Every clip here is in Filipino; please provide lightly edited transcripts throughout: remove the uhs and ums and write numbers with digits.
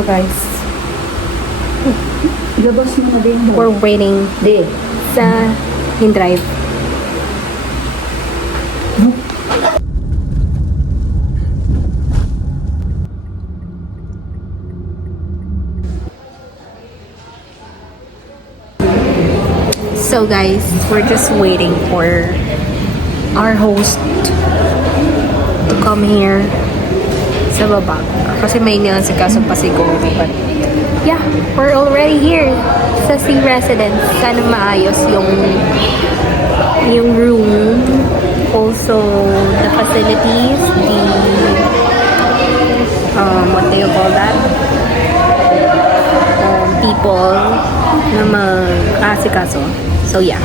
So guys, Labas mo na din. we're waiting Di. sa in-drive. So guys, we're just waiting for our host to come here sa baba. Kasi may nilansikaso pa siguro. But yeah, we're already here sa Sea Residence. Sana maayos yung room. Also, the facilities, what do you call that? People na mag-asikaso. So yeah.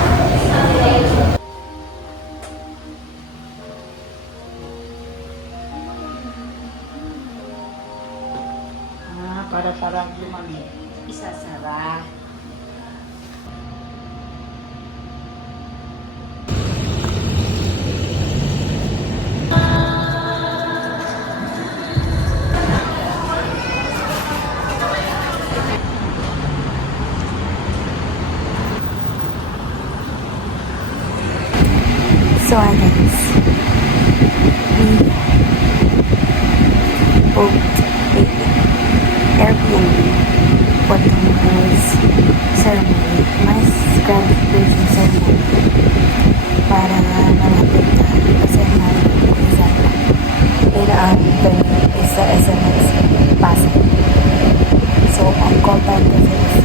Para parang lumamig. Isasara. So guys, we booked a Airbnb for tomorrow's ceremony, mass graduation ceremony, para malapit na kasi and ang venue is sa SMS Pasay. So, ang call time kasi is